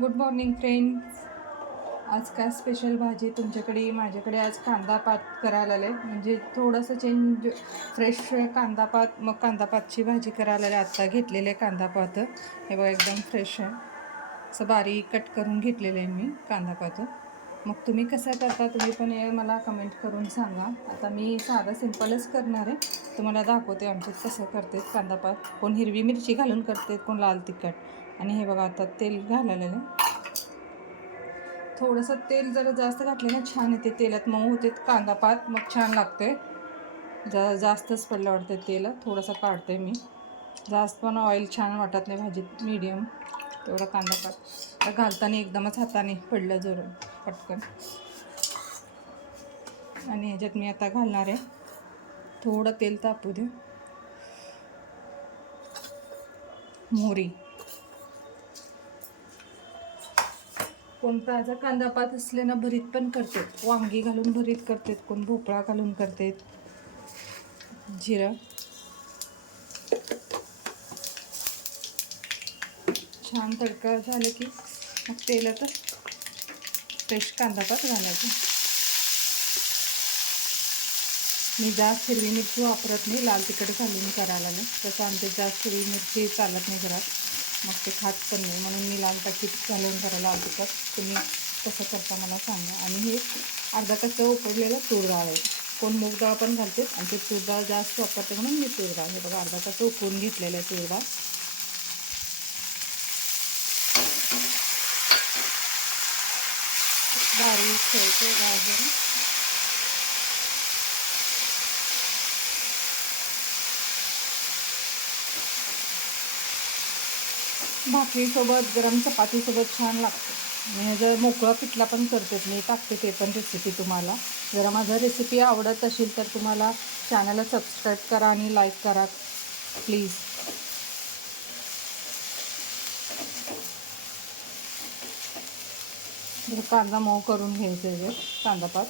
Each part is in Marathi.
Good morning friends. आज काय स्पेशल भाजी तुमच्याकडे? माझ्याकडे आज कांदा पात करायला आले, म्हणजे थोडंसं चेंज, फ्रेश कांदा पात. मग कांदा पातची भाजी करायला आले. आत्ता घेतलेले कांदा पात हे बघा, एकदम फ्रेश आहे. असं बारीक कट करून घेतलेलं आहे मी कांदा पात. मग तुम्ही कसं करता, तुम्ही पण हे मला कमेंट करून सांगा. आता मी साधा सिंपलच करणार आहे, तुम्हाला दाखवते आमच्यात कसं करते कांदा पात. कोण हिरवी मिरची घालून करते, कोण लाल तिखट. आणि हे बघा, आता तेल घालायला आहे. थोडंसं तेल जरा जास्त घातलं ना छान येते, तेलात मऊ होते कांदा पात, मग छान लागते. जास्तच पडलं वाटतं तेल, थोडंसं काढते मी. जास्त पण ऑइल छान वाटत नाही भाजीत, मीडियम तेवढा कांदा पात. तर घालताना एकदमच हाताने पडलं जोरून पटकन. आणि ह्याच्यात मी आता घालणार आहे, थोडं तेल तापू दे, मोहरी. कोण ताजा कांदा पात असले ना भरीत पण करतात, वांगी घालून भरीत करतात, कोण भोपळा घालून करतात. जिरं, छान तडका झालं की मग तेलातच फ्रेश कांदा पात घालायचा. मी जास्त हिरवी मिरची वापरत नाही, लाल तिखट घालून करायला लागेल. तसं आमच्या जास्त हिरवी मिरची चालत नाही घरात, मग ते खात पण नाही, म्हणून मी लाल तिखट घालून करायला लाल तिखट. तुम्ही कसं करता मला सांगा. आणि हे अर्धा कच्चा उकडलेलं तूर डाळ आहे, कोण मूग डाळ पण घालते, आणि ते तूर डाळ जास्त वापरते म्हणून मी तूर डाळ. हे बघा, अर्धा कच्चा उकळून घेतलेलं आहे तूर डाळ. बारीक ठेवते गाजर. भाकरीसोबत, गरम चपातीसोबत छान लागते. मी जर मोकळा पिठला पण करते, मी टाकते ते पण रेसिपी तुम्हाला. जरा माझं रेसिपी आवडत असेल तर तुम्हाला चॅनलला सबस्क्राईब करा आणि लाईक करा प्लीज. कांदा मऊ करून घ्यायचा आहे कांदा पात.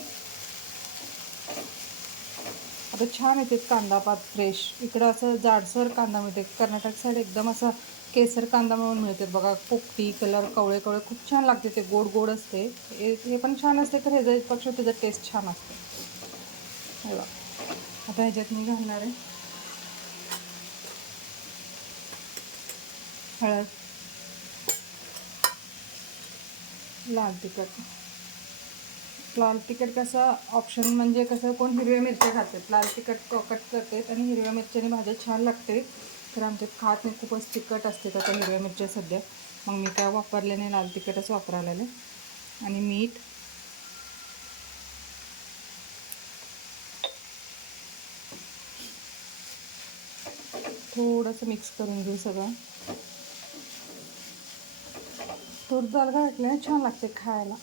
आता छान येते कांदा पात फ्रेश. इकडं असं जाडसर कांदा मिळते, कर्नाटक साईड एकदम असा केसर कांदा म्हणून मिळते बघा, पोपटी कलर, कवळे कवळे, खूप छान लागते ते, गोड गोड असते. हे पण छान असते, तर ह्याच्यापेक्षा त्याचं टेस्ट छान असते. हे बघा, आता ह्याच्यात मी घालणार आहे हळद, लाल तिखट. लाल तिखट कसं ऑप्शन, म्हणजे कसं कोण हिरव्या मिरच्या खातात, लाल तिखट कट करतात आणि हिरव्या मिरच्याने भाज्या छान लागते. तर आमच्यात खात नाही, खूपच तिखट असते आता हिरव्या मिरच्या सध्या, मग मी काय वापरले नाही, लाल तिखटच वापरायला आले. आणि मीठ, थोडंसं मिक्स करून घेऊ सगळं. तूर डाळ घातल्याने छान लागते खायला.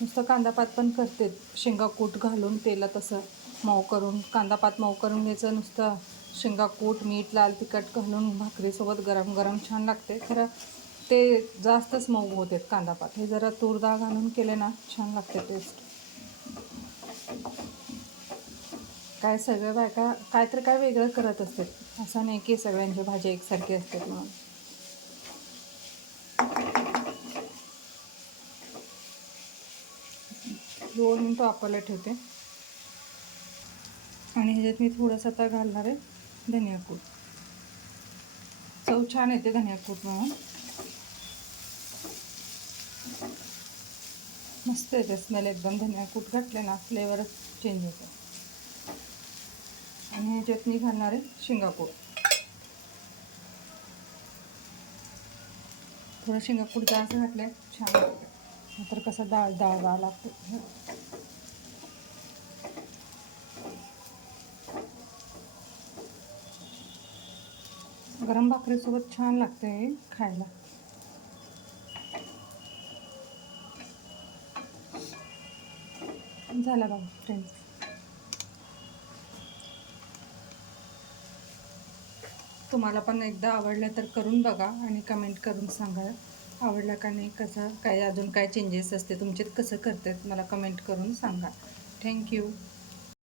नुसतं कांदा पात पण करते, शेंगा कूट घालून तेलात असं मऊ करून कांदा पात मऊ करून घ्यायचं. नुसतं शेंगा कूट, मीठ, लाल तिखट घालून भाकरीसोबत गरम गरम छान लागते. खरं ते जास्तच मऊ होते कांदा पात. हे जरा तूर डाळ घालून केले ना छान लागते टेस्ट. काय सगळ्या बायका काय तर काय वेगळं करत असतात, असं नाही की सगळ्यांच्या भाज्या एकसारखी असतात म्हणून. 2 मिनटं वापरायला ठेवते. आणि ह्याच्यात मी थोडंसं आता घालणार आहे धनिया कूट. चव छान येते धनिया कूट म्हणून, मस्त येते स्मेल एकदम. धनिया कूट घातले ना फ्लेवरच चेंज होतो. आणि ह्याच्यात मी घालणार आहे शेंगा कूट. थोडं शेंगा कूट जास्त घातले छान लागते, नंतर कसं डाळ डाळ डाळ लागते. गरम भाकरीसोबत छान लागते हे खायला. झाला बघा फ्रेंड्स. तुम्हाला पण एकदा आवडलं तर करून बघा आणि कमेंट करून सांगा आवडला का नाही, कसं काय, अजून काय चेंजेस असते तुमच्यात, कसं करतात मला कमेंट करून सांगा. थँक्यू.